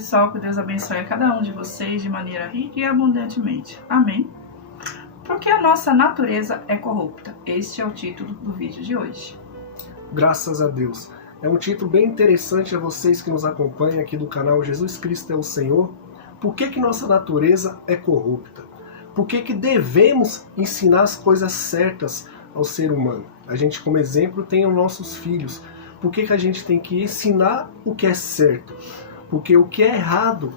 pessoal, que Deus abençoe a cada um de vocês de maneira rica e abundantemente. Amém? Porque a nossa natureza é corrupta. Este é o título do vídeo de hoje. Graças a Deus. É um título bem interessante a vocês que nos acompanham aqui do canal Jesus Cristo é o Senhor. Por que nossa natureza é corrupta? Por que devemos ensinar as coisas certas ao ser humano? A gente, como exemplo, tem os nossos filhos. Por que a gente tem que ensinar o que é certo? Porque o que é errado,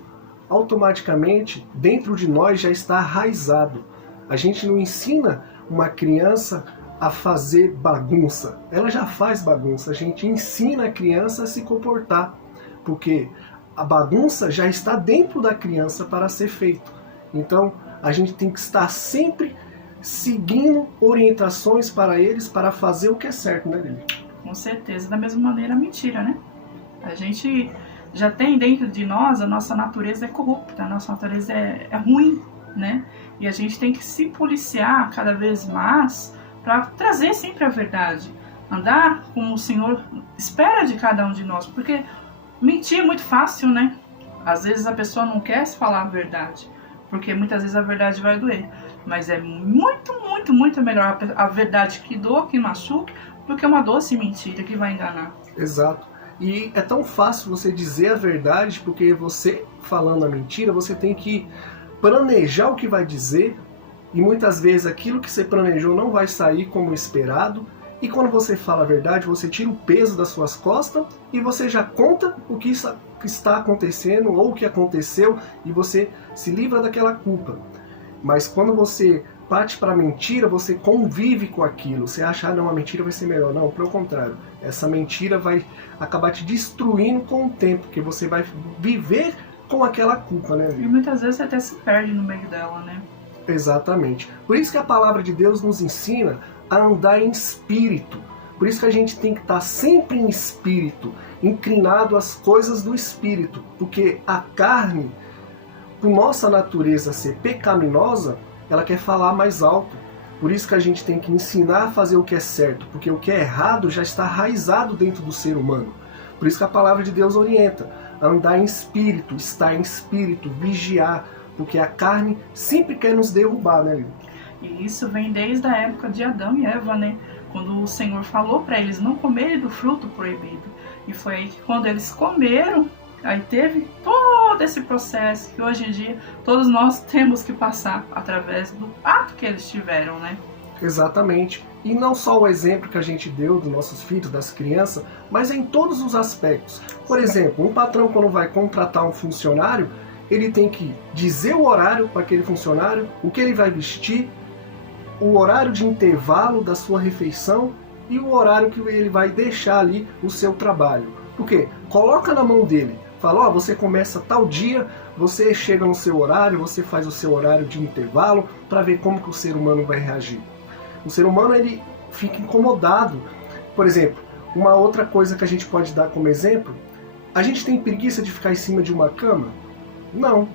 automaticamente, dentro de nós já está arraizado. A gente não ensina uma criança a fazer bagunça. Ela já faz bagunça. A gente ensina a criança a se comportar. Porque a bagunça já está dentro da criança para ser feito. Então, a gente tem que estar sempre seguindo orientações para eles para fazer o que é certo, né, Lili? Com certeza. Da mesma maneira, a mentira, né? A gente já tem dentro de nós, a nossa natureza é corrupta, a nossa natureza é ruim, né? E a gente tem que se policiar cada vez mais para trazer sempre a verdade. Andar como o Senhor espera de cada um de nós, porque mentir é muito fácil, né? Às vezes a pessoa não quer falar a verdade, porque muitas vezes a verdade vai doer. Mas é muito melhor a verdade que doa, que machuque, do que uma doce mentira que vai enganar. Exato. E é tão fácil você dizer a verdade, porque você, falando a mentira, você tem que planejar o que vai dizer, e muitas vezes aquilo que você planejou não vai sair como esperado, e quando você fala a verdade, você tira o peso das suas costas, e você já conta o que está acontecendo, ou o que aconteceu, e você se livra daquela culpa. Mas quando você parte para a mentira, você convive com aquilo. Você acha, não, a mentira vai ser melhor. Não, pelo contrário. Essa mentira vai acabar te destruindo com o tempo, porque você vai viver com aquela culpa, né, Vitor? E muitas vezes você até se perde no meio dela, né? Exatamente. Por isso que a palavra de Deus nos ensina a andar em espírito. Por isso que a gente tem que estar sempre em espírito, inclinado às coisas do espírito. Porque a carne, por nossa natureza ser pecaminosa, ela quer falar mais alto. Por isso que a gente tem que ensinar a fazer o que é certo, porque o que é errado já está arraizado dentro do ser humano. Por isso que a palavra de Deus orienta a andar em espírito, estar em espírito, vigiar, porque a carne sempre quer nos derrubar, né, Lili? E isso vem desde a época de Adão e Eva, né? Quando o Senhor falou para eles não comerem do fruto proibido. E foi aí que quando eles comeram, aí teve todo esse processo que hoje em dia todos nós temos que passar através do ato que eles tiveram, né? Exatamente. E não só o exemplo que a gente deu dos nossos filhos, das crianças, mas em todos os aspectos. Por exemplo, um patrão quando vai contratar um funcionário, ele tem que dizer o horário para aquele funcionário, o que ele vai vestir, o horário de intervalo da sua refeição e o horário que ele vai deixar ali o seu trabalho. Por quê? Coloca na mão dele. Fala, ó, você começa tal dia, você chega no seu horário, você faz o seu horário de intervalo para ver como que o ser humano vai reagir. O ser humano, ele fica incomodado. Por exemplo, uma outra coisa que a gente pode dar como exemplo, a gente tem preguiça de ficar em cima de uma cama? Não.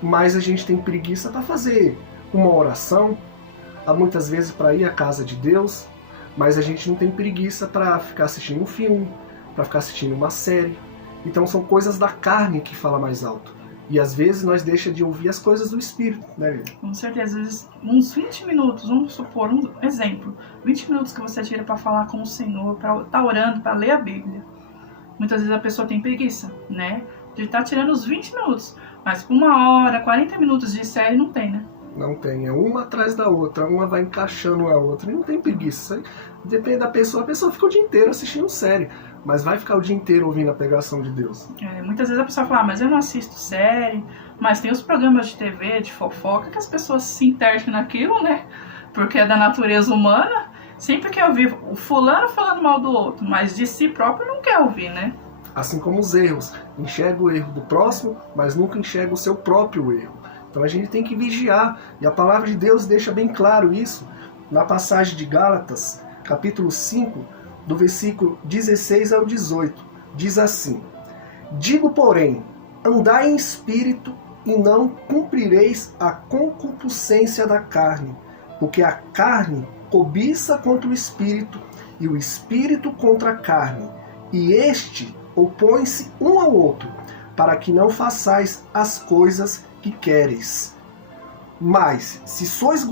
Mas a gente tem preguiça para fazer uma oração, muitas vezes para ir à casa de Deus, mas a gente não tem preguiça para ficar assistindo um filme, para ficar assistindo uma série. Então são coisas da carne que fala mais alto. E às vezes nós deixamos de ouvir as coisas do Espírito, né, Lili? Com certeza, às vezes uns 20 minutos, vamos supor, um exemplo, 20 minutos que você tira para falar com o Senhor, para estar orando, para ler a Bíblia. Muitas vezes a pessoa tem preguiça, né? De estar tirando os 20 minutos. Mas com 1 hora, 40 minutos de série não tem, né? Não tem, é uma atrás da outra, uma vai encaixando a outra, e não tem preguiça. Depende da pessoa, a pessoa fica o dia inteiro assistindo série, mas vai ficar o dia inteiro ouvindo a pregação de Deus. Muitas vezes a pessoa fala, mas eu não assisto série, mas tem os programas de TV, de fofoca, que as pessoas se interagem naquilo, né? Porque é da natureza humana, sempre quer ouvir o fulano falando mal do outro, mas de si próprio não quer ouvir, né? Assim como os erros, enxerga o erro do próximo, mas nunca enxerga o seu próprio erro. Então a gente tem que vigiar, e a palavra de Deus deixa bem claro isso, na passagem de Gálatas, capítulo 5, do versículo 16 ao 18, diz assim: Digo, porém, andai em espírito, e não cumprireis a concupiscência da carne, porque a carne cobiça contra o espírito, e o espírito contra a carne, e este opõe-se um ao outro, para que não façais as coisas que queres. Mas, se sois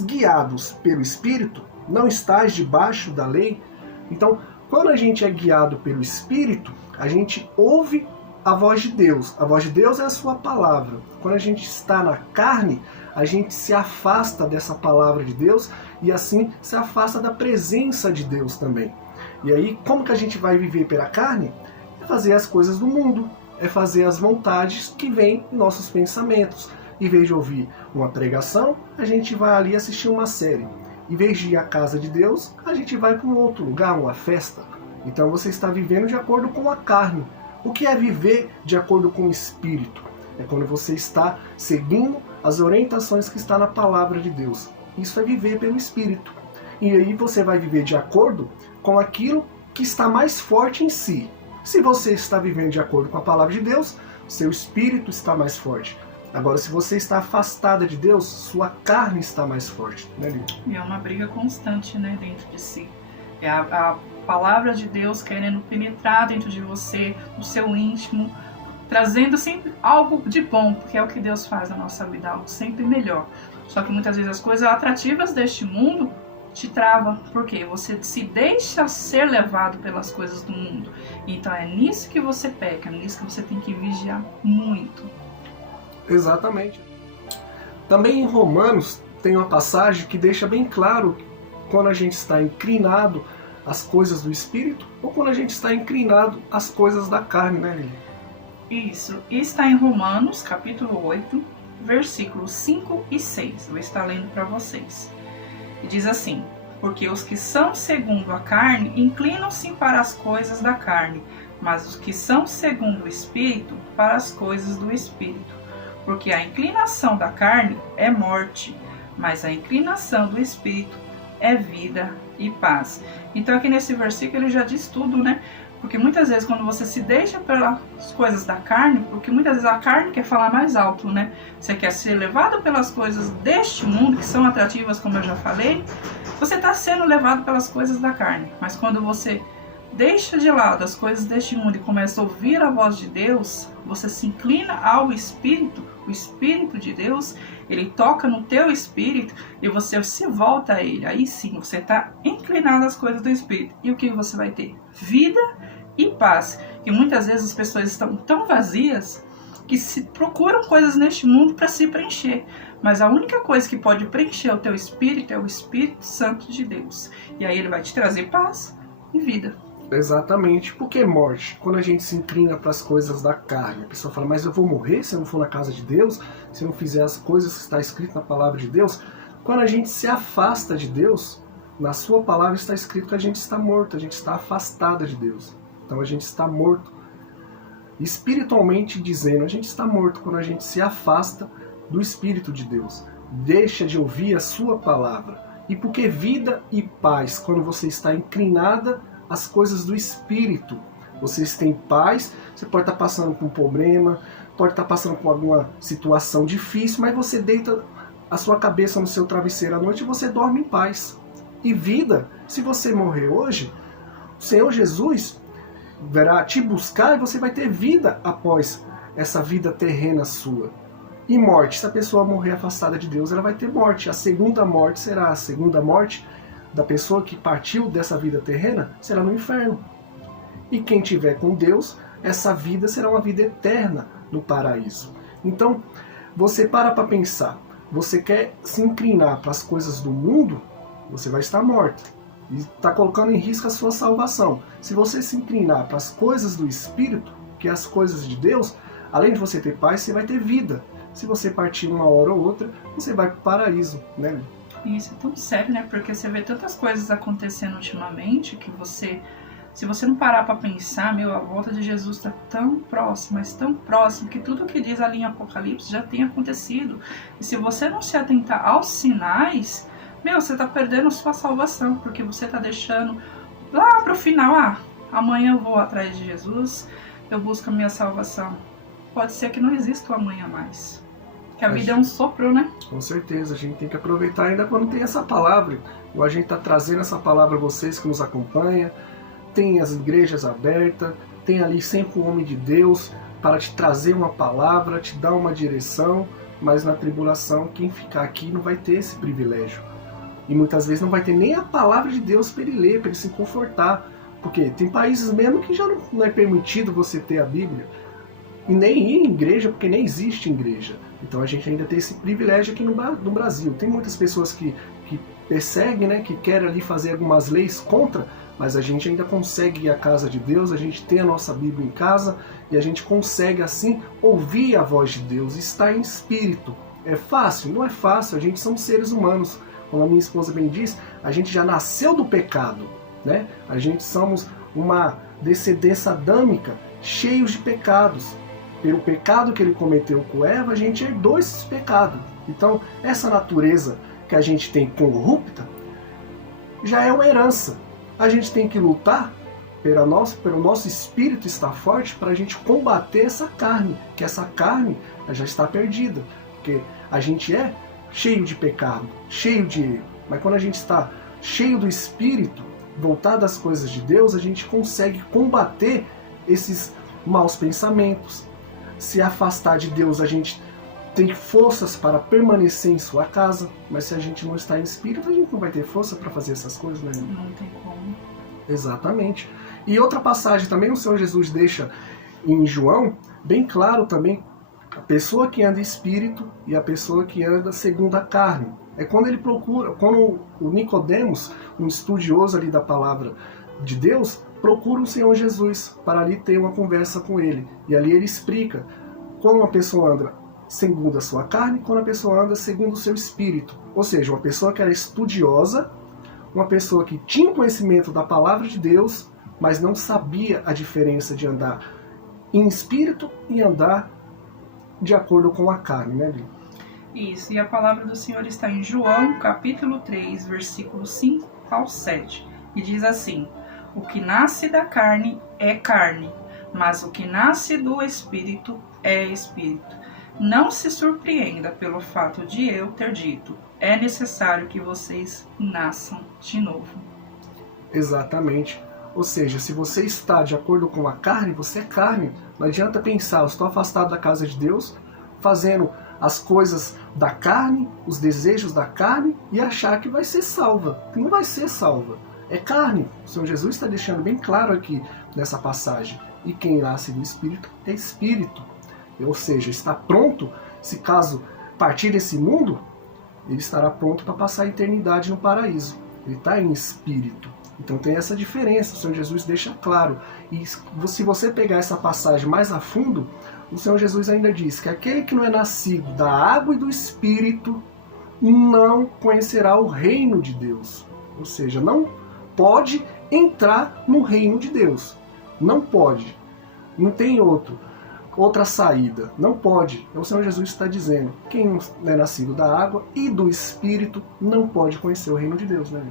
guiados pelo Espírito, não estáis debaixo da lei. Então, quando a gente é guiado pelo Espírito, a gente ouve a voz de Deus. A voz de Deus é a sua palavra. Quando a gente está na carne, a gente se afasta dessa palavra de Deus e assim se afasta da presença de Deus também. E aí, como que a gente vai viver pela carne? É fazer as coisas do mundo, é fazer as vontades que vêm em nossos pensamentos. Em vez de ouvir uma pregação, a gente vai ali assistir uma série. Em vez de ir à casa de Deus, a gente vai para um outro lugar, uma festa. Então você está vivendo de acordo com a carne. O que é viver de acordo com o Espírito? É quando você está seguindo as orientações que está na palavra de Deus. Isso é viver pelo Espírito. E aí você vai viver de acordo com aquilo que está mais forte em si. Se você está vivendo de acordo com a palavra de Deus, seu espírito está mais forte. Agora, se você está afastada de Deus, sua carne está mais forte. Né, Lívia? E é uma briga constante, né, dentro de si. É a palavra de Deus querendo penetrar dentro de você, no seu íntimo, trazendo sempre algo de bom, porque é o que Deus faz na nossa vida, algo sempre melhor. Só que muitas vezes as coisas atrativas deste mundo te travam, porque você se deixa ser levado pelas coisas do mundo. Então é nisso que você peca, é nisso que você tem que vigiar muito. Exatamente. Também em Romanos tem uma passagem que deixa bem claro quando a gente está inclinado às coisas do Espírito ou quando a gente está inclinado às coisas da carne, né, Lívia? Isso. E está em Romanos, capítulo 8, versículos 5 e 6. Vou estar lendo para vocês. E diz assim: porque os que são segundo a carne inclinam-se para as coisas da carne, mas os que são segundo o Espírito para as coisas do Espírito. Porque a inclinação da carne é morte, mas a inclinação do Espírito é vida e paz. Então aqui nesse versículo ele já diz tudo, né? Porque muitas vezes quando você se deixa pelas coisas da carne, porque muitas vezes a carne quer falar mais alto, né? Você quer ser levado pelas coisas deste mundo, que são atrativas, como eu já falei, você está sendo levado pelas coisas da carne. Mas quando você deixa de lado as coisas deste mundo e começa a ouvir a voz de Deus, você se inclina ao Espírito, o Espírito de Deus, ele toca no teu espírito e você se volta a ele. Aí sim, você está inclinado às coisas do Espírito. E o que você vai ter? Vida e paz. E muitas vezes as pessoas estão tão vazias que se procuram coisas neste mundo para se preencher. Mas a única coisa que pode preencher o teu espírito é o Espírito Santo de Deus. E aí ele vai te trazer paz e vida. Exatamente. Por que morte? Quando a gente se inclina para as coisas da carne. A pessoa fala, mas eu vou morrer se eu não for na casa de Deus? Se eu não fizer as coisas que está escrito na palavra de Deus? Quando a gente se afasta de Deus, na sua palavra está escrito que a gente está morto, a gente está afastada de Deus. Então a gente está morto. Espiritualmente dizendo, a gente está morto quando a gente se afasta do Espírito de Deus. Deixa de ouvir a sua palavra. E porque vida e paz, quando você está inclinada às coisas do Espírito, vocês têm paz, você pode estar passando por um problema, pode estar passando por alguma situação difícil, mas você deita a sua cabeça no seu travesseiro à noite e você dorme em paz. E vida, se você morrer hoje, o Senhor Jesus verá te buscar e você vai ter vida após essa vida terrena sua. E morte, se a pessoa morrer afastada de Deus, ela vai ter morte. A segunda morte será a segunda morte da pessoa que partiu dessa vida terrena, será no inferno. E quem tiver com Deus, essa vida será uma vida eterna no paraíso. Então, você para pensar, você quer se inclinar para as coisas do mundo, você vai estar morto. E está colocando em risco a sua salvação. Se você se inclinar para as coisas do Espírito, que é as coisas de Deus, além de você ter paz, você vai ter vida. Se você partir uma hora ou outra, você vai para o paraíso, né? Isso é tão sério, né? Porque você vê tantas coisas acontecendo ultimamente que você, se você não parar para pensar, a volta de Jesus está tão próxima, mas tão próxima, que tudo que diz ali em Apocalipse já tem acontecido. E se você não se atentar aos sinais, você está perdendo sua salvação, porque você está deixando lá para o final, amanhã eu vou atrás de Jesus, eu busco a minha salvação. Pode ser que não exista o amanhã mais. Que a vida é um sopro, né? Com certeza, a gente tem que aproveitar ainda quando tem essa palavra. A gente está trazendo essa palavra a vocês que nos acompanham. Tem as igrejas abertas, tem ali sempre um homem de Deus para te trazer uma palavra, te dar uma direção, mas na tribulação quem ficar aqui não vai ter esse privilégio. E muitas vezes não vai ter nem a palavra de Deus para ele ler, para ele se confortar. Porque tem países mesmo que já não é permitido você ter a Bíblia. E nem ir em igreja, porque nem existe igreja. Então a gente ainda tem esse privilégio aqui no Brasil. Tem muitas pessoas que perseguem, né, que querem ali fazer algumas leis contra, mas a gente ainda consegue ir à casa de Deus, a gente tem a nossa Bíblia em casa e a gente consegue assim ouvir a voz de Deus, estar em espírito. É fácil? Não é fácil, a gente somos seres humanos. Como a minha esposa bem diz, a gente já nasceu do pecado, né? A gente somos uma descendência adâmica, cheios de pecados. Pelo pecado que ele cometeu com Eva, a gente herdou esses pecados. Então, essa natureza que a gente tem corrupta, já é uma herança. A gente tem que lutar pelo nosso espírito estar forte para a gente combater essa carne, que essa carne já está perdida. Porque a gente é cheio de pecado, cheio de erro. Mas quando a gente está cheio do espírito, voltado às coisas de Deus, a gente consegue combater esses maus pensamentos. Se afastar de Deus, a gente tem forças para permanecer em sua casa, mas se a gente não está em espírito, a gente não vai ter força para fazer essas coisas, né? Não tem como. Exatamente. E outra passagem também o Senhor Jesus deixa em João, bem claro também, a pessoa que anda em espírito e a pessoa que anda segundo a carne. É quando ele procura, quando o Nicodemos, um estudioso ali da palavra de Deus, procura o Senhor Jesus para ali ter uma conversa com ele. E ali ele explica como uma pessoa anda segundo a sua carne, quando a pessoa anda segundo o seu espírito. Ou seja, uma pessoa que era estudiosa, uma pessoa que tinha conhecimento da palavra de Deus, mas não sabia a diferença de andar em espírito e andar de acordo com a carne, né, Bíblia? Isso, e a palavra do Senhor está em João, capítulo 3, versículo 5 ao 7, e diz assim: o que nasce da carne é carne, mas o que nasce do Espírito é Espírito. Não se surpreenda pelo fato de eu ter dito, é necessário que vocês nasçam de novo. Exatamente. Ou seja, se você está de acordo com a carne, você é carne. Não adianta pensar, eu estou afastado da casa de Deus, fazendo as coisas da carne, os desejos da carne, e achar que vai ser salva. Não vai ser salva. É carne. O Senhor Jesus está deixando bem claro aqui nessa passagem. E quem nasce do Espírito é Espírito. Ou seja, está pronto, se caso partir desse mundo, ele estará pronto para passar a eternidade no paraíso. Ele está em Espírito. Então tem essa diferença, o Senhor Jesus deixa claro. E se você pegar essa passagem mais a fundo, o Senhor Jesus ainda diz que aquele que não é nascido da água e do Espírito não conhecerá o reino de Deus. Ou seja, não pode entrar no reino de Deus. Não pode. Não tem outra saída. Não pode. O Senhor Jesus está dizendo, quem não é nascido da água e do Espírito não pode conhecer o reino de Deus, né?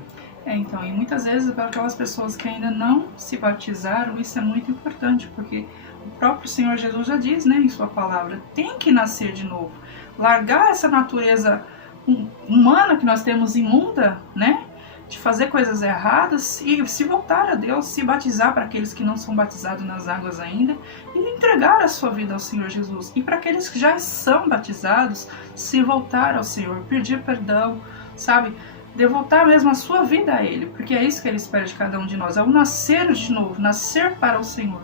Então, e muitas vezes para aquelas pessoas que ainda não se batizaram, isso é muito importante, porque o próprio Senhor Jesus já diz, né, em sua palavra, tem que nascer de novo, largar essa natureza humana que nós temos imunda, né, de fazer coisas erradas e se voltar a Deus, se batizar para aqueles que não são batizados nas águas ainda e entregar a sua vida ao Senhor Jesus. E para aqueles que já são batizados, se voltar ao Senhor, pedir perdão, sabe, devotar mesmo a sua vida a Ele, porque é isso que Ele espera de cada um de nós, é o nascer de novo, nascer para o Senhor.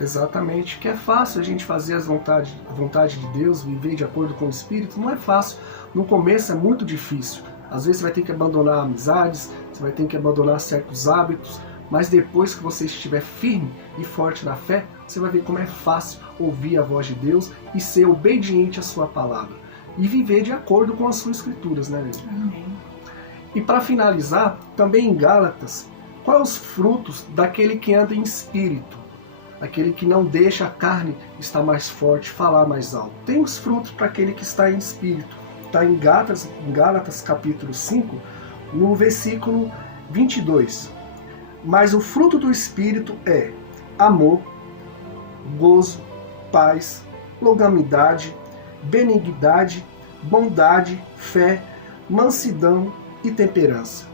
Exatamente, que é fácil a gente fazer a vontade de Deus, viver de acordo com o Espírito, não é fácil. No começo é muito difícil, às vezes você vai ter que abandonar amizades, você vai ter que abandonar certos hábitos, mas depois que você estiver firme e forte na fé, você vai ver como é fácil ouvir a voz de Deus e ser obediente à sua palavra, e viver de acordo com as suas escrituras, né, Lívia? Amém. E para finalizar, também em Gálatas, quais os frutos daquele que anda em espírito? Aquele que não deixa a carne estar mais forte, falar mais alto. Tem os frutos para aquele que está em espírito. Está em Gálatas capítulo 5, no versículo 22. Mas o fruto do espírito é amor, gozo, paz, longanimidade, benignidade, bondade, fé, mansidão e temperança.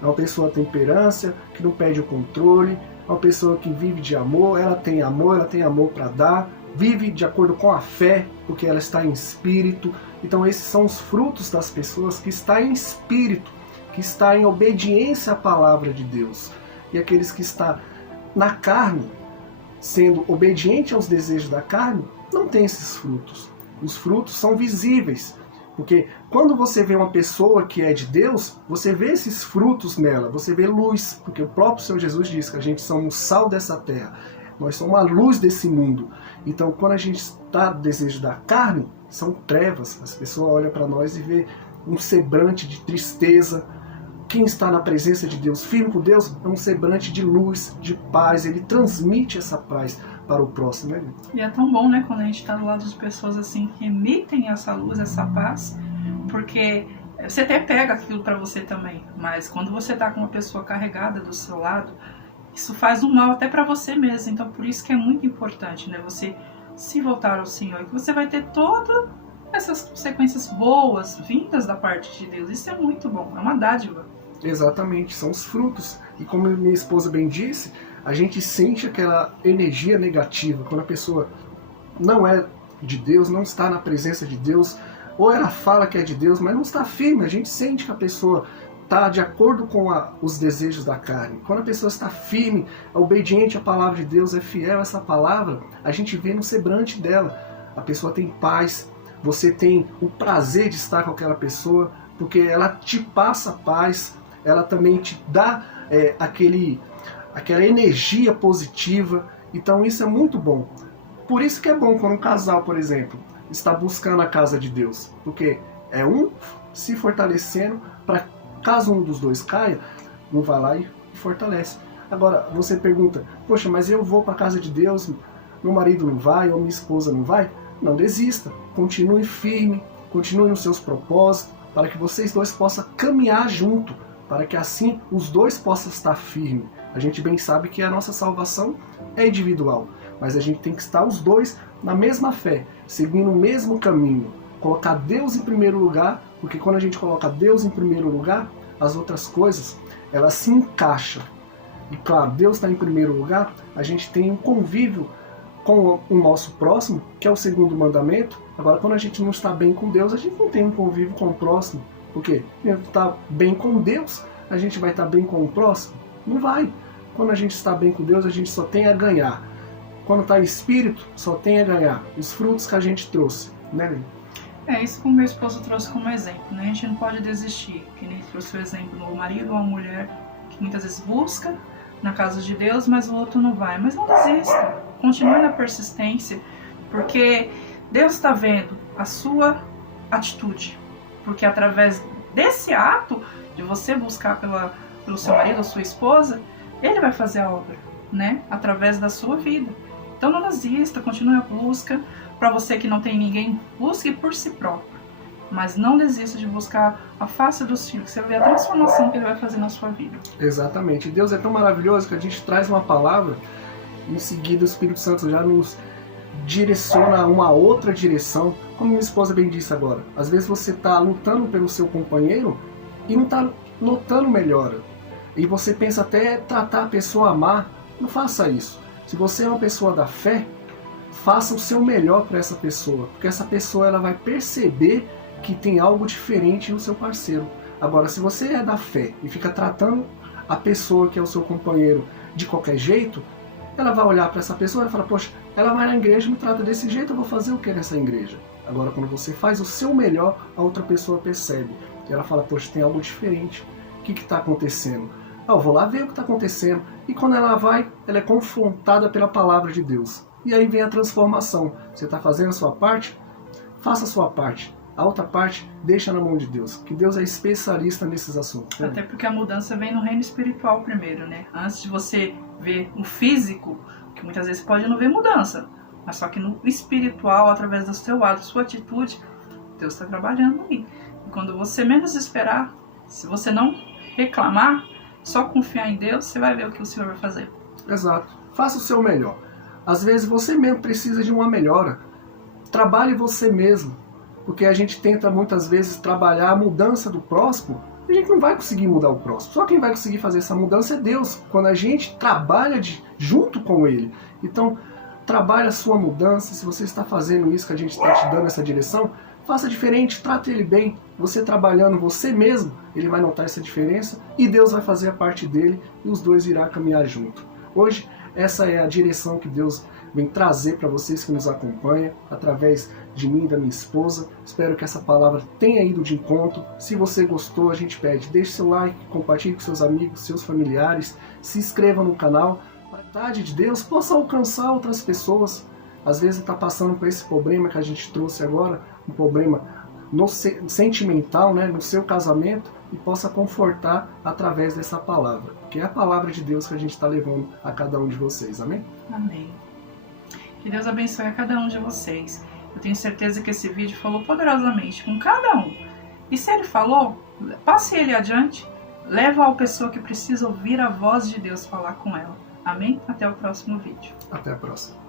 É uma pessoa temperança, que não perde o controle, uma pessoa que vive de amor, ela tem amor para dar, vive de acordo com a fé, porque ela está em espírito. Então esses são os frutos das pessoas que estão em espírito, que estão em obediência à palavra de Deus. E aqueles que estão na carne, sendo obediente aos desejos da carne, não tem esses frutos. Os frutos são visíveis, porque quando você vê uma pessoa que é de Deus, você vê esses frutos nela, você vê luz, porque o próprio Senhor Jesus diz que a gente somos o sal dessa terra, nós somos a luz desse mundo. Então quando a gente está no desejo da carne, são trevas, as pessoas olham para nós e vê um semblante de tristeza. Quem está na presença de Deus, firme com Deus, é um semblante de luz, de paz, ele transmite essa paz para o próximo. Né? E é tão bom, né, quando a gente está do lado de pessoas assim que emitem essa luz, essa paz, porque você até pega aquilo para você também, mas quando você está com uma pessoa carregada do seu lado, isso faz um mal até para você mesmo. Então por isso que é muito importante, né, você se voltar ao Senhor, que você vai ter todas essas consequências boas vindas da parte de Deus. Isso é muito bom, é uma dádiva. Exatamente, são os frutos. E como minha esposa bem disse, a gente sente aquela energia negativa quando a pessoa não é de Deus, não está na presença de Deus, ou ela fala que é de Deus, mas não está firme. A gente sente que a pessoa está de acordo com os desejos da carne. Quando a pessoa está firme, é obediente à palavra de Deus, é fiel a essa palavra, a gente vê no semblante dela. A pessoa tem paz, você tem o prazer de estar com aquela pessoa, porque ela te passa paz, ela também te dá aquela energia positiva. Então isso é muito bom. Por isso que é bom quando um casal, por exemplo, está buscando a casa de Deus, porque é um se fortalecendo para caso um dos dois caia, um vai lá e fortalece. Agora você pergunta, poxa, mas eu vou para a casa de Deus, meu marido não vai ou minha esposa não vai? Não desista, continue firme, continue nos seus propósitos, para que vocês dois possam caminhar junto, para que assim os dois possam estar firmes. A gente bem sabe que a nossa salvação é individual, mas a gente tem que estar os dois na mesma fé, seguindo o mesmo caminho, colocar Deus em primeiro lugar, porque quando a gente coloca Deus em primeiro lugar, as outras coisas, elas se encaixam. E claro, Deus está em primeiro lugar, a gente tem um convívio com o nosso próximo, que é o segundo mandamento. Agora, quando a gente não está bem com Deus, a gente não tem um convívio com o próximo. Por quê? Está bem com Deus, a gente vai estar bem com o próximo? Não vai. Quando a gente está bem com Deus, a gente só tem a ganhar. Quando está em espírito, só tem a ganhar. Os frutos que a gente trouxe, né, Lili? É isso que o meu esposo trouxe como exemplo, né? A gente não pode desistir, que nem trouxe o exemplo do marido ou a mulher que muitas vezes busca na casa de Deus, mas o outro não vai. Mas não desista, continue na persistência, porque Deus está vendo a sua atitude, porque através desse ato de você buscar pelo seu marido ou sua esposa, Ele vai fazer a obra, né? Através da sua vida. Então não desista, continue a busca. Para você que não tem ninguém, busque por si próprio. Mas não desista de buscar a face do Senhor, que você vai ver a transformação que Ele vai fazer na sua vida. Exatamente. Deus é tão maravilhoso que a gente traz uma palavra, em seguida o Espírito Santo já nos direciona a uma outra direção. Como minha esposa bem disse agora, às vezes você está lutando pelo seu companheiro e não está notando melhora. E você pensa até tratar a pessoa a amar. Não faça isso. Se você é uma pessoa da fé, faça o seu melhor para essa pessoa, porque essa pessoa ela vai perceber que tem algo diferente no seu parceiro. Agora, se você é da fé e fica tratando a pessoa que é o seu companheiro de qualquer jeito, ela vai olhar para essa pessoa e vai falar, poxa, ela vai na igreja e me trata desse jeito, eu vou fazer o que nessa igreja? Agora, quando você faz o seu melhor, a outra pessoa percebe. E ela fala, poxa, tem algo diferente. O que está acontecendo? Eu vou lá ver o que está acontecendo. E quando ela vai, ela é confrontada pela palavra de Deus. E aí vem a transformação. Você está fazendo a sua parte? Faça a sua parte. A outra parte, deixa na mão de Deus. Que Deus é especialista nesses assuntos. Né? Até porque a mudança vem no reino espiritual primeiro, né? Antes de você ver o físico, que muitas vezes pode não ver mudança. Mas só que no espiritual, através do seu ato, sua atitude, Deus está trabalhando aí. E quando você menos esperar, se você não reclamar, só confiar em Deus, você vai ver o que o Senhor vai fazer. Exato. Faça o seu melhor. Às vezes você mesmo precisa de uma melhora. Trabalhe você mesmo. Porque a gente tenta muitas vezes trabalhar a mudança do próximo a gente não vai conseguir mudar o próximo. Só quem vai conseguir fazer essa mudança é Deus, quando a gente trabalha junto com Ele. Então, trabalhe a sua mudança. Se você está fazendo isso, que a gente está te dando essa direção, faça diferente, trate Ele bem. Você trabalhando você mesmo, Ele vai notar essa diferença e Deus vai fazer a parte dele e os dois irão caminhar junto. Hoje, essa é a direção que Deus vem trazer para vocês que nos acompanham, através de mim e da minha esposa. Espero que essa palavra tenha ido de encontro. Se você gostou, a gente pede, deixe seu like, compartilhe com seus amigos, seus familiares, se inscreva no canal, para a vontade de Deus possa alcançar outras pessoas. Às vezes está passando por esse problema que a gente trouxe agora, um problema sentimental, né, no seu casamento, e possa confortar através dessa palavra, que é a palavra de Deus que a gente está levando a cada um de vocês. Amém? Amém. Que Deus abençoe a cada um de vocês. Eu tenho certeza que esse vídeo falou poderosamente com cada um. E se ele falou, passe ele adiante, leva a pessoa que precisa ouvir a voz de Deus falar com ela. Amém? Até o próximo vídeo. Até a próxima.